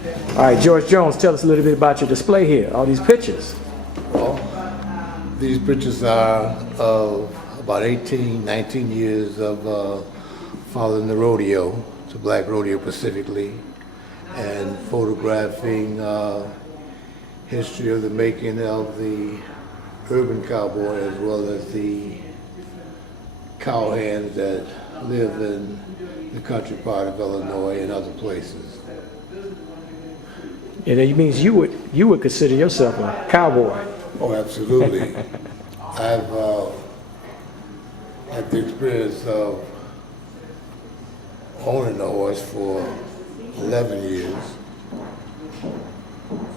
All right, George Jones, tell us a little bit about your display here, all these pictures. Well, these pictures are of about 18, 19 years of following the rodeo, the black rodeo specifically, and photographing history of the making of the urban cowboy as well as the cowhands that live in the country part of Illinois and other places. And that means you would consider yourself a cowboy. Oh, absolutely. I've had the experience of owning a horse for 11 years,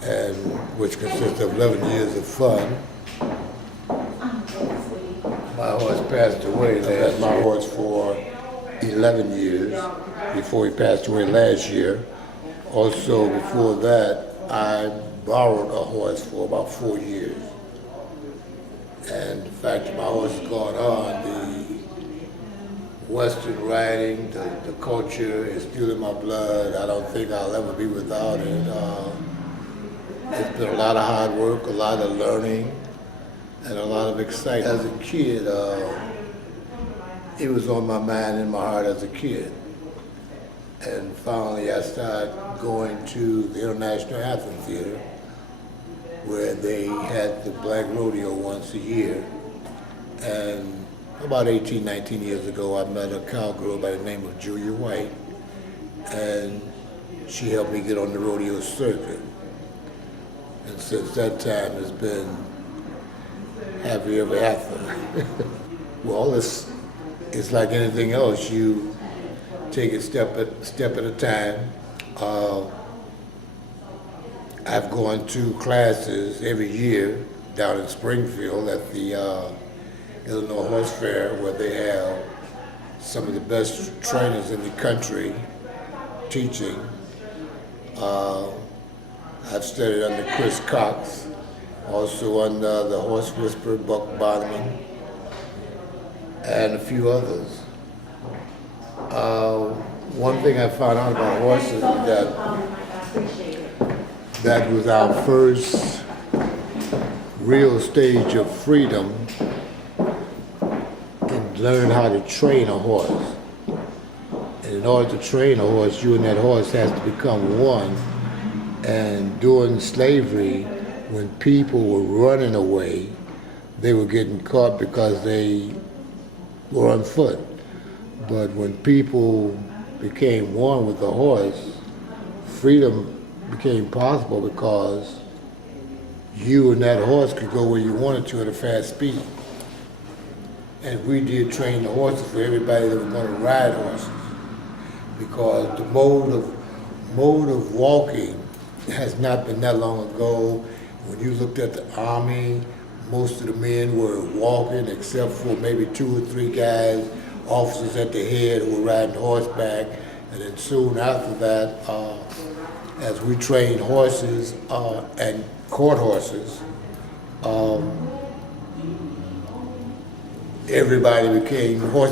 and which consists of 11 years of fun. My horse passed away. I had my horse for 11 years before he passed away last year. Also, before that, I borrowed a horse for about 4 years. And in fact, my horse has gone on. The Western riding, the culture is still in my blood. I don't think I'll ever be without it. It's been a lot of hard work, a lot of learning, and a lot of excitement. As a kid, it was on my mind and my heart as a kid. And finally, I started going to the International Anthem Theater, where they had the Black Rodeo once a year. And about 18, 19 years ago, I met a cowgirl by the name of Julia White, and she helped me get on the rodeo circuit. And since that time, it's been happy ever after. Well, it's like anything else. You take it step at a time. I've gone to classes every year down in Springfield at the Illinois Horse Fair, where they have some of the best trainers in the country teaching. I've studied under Chris Cox, also under the horse whisperer Buck Bonneman, and a few others. One thing I found out about horses is that was our first real stage of freedom and learn how to train a horse. And in order to train a horse, you and that horse has to become one. And during slavery, when people were running away, they were getting caught because they were on foot. But when people became one with the horse, freedom became possible because you and that horse could go where you wanted to at a fast speed. And we did train the horses for everybody that was going to ride horses, because the mode of walking has not been that long ago. When you looked at the Army, most of the men were walking except for maybe 2 or 3 guys, officers at the head who were riding horseback. And then soon after that, as we trained horses and court horses, horse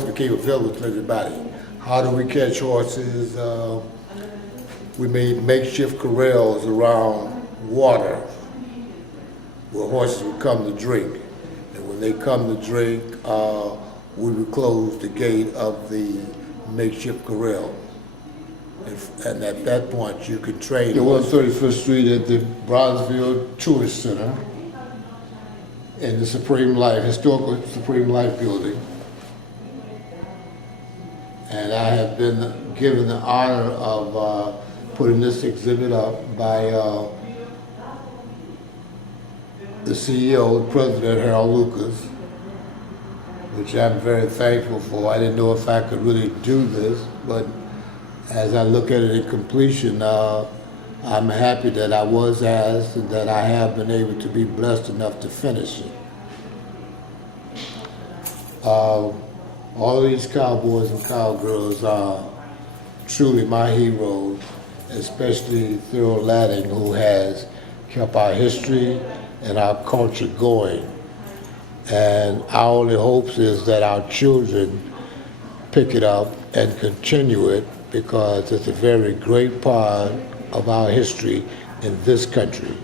became available to everybody. How do we catch horses? We made makeshift corrals around water where horses would come to drink. And when they come to drink, we would close the gate of the makeshift corral. And at that point, you could train. It was 31st Street at the Brownsville Tourist Center in the historical Supreme Life building. And I have been given the honor of putting this exhibit up by the CEO, the President Harold Lucas, which I'm very thankful for. I didn't know if I could really do this, but as I look at it in completion, I'm happy that I was asked and that I have been able to be blessed enough to finish it. All of these cowboys and cowgirls are truly my heroes, especially Thurl Ladding, who has kept our history and our culture going. And our only hopes is that our children pick it up and continue it, because it's a very great part of our history in this country.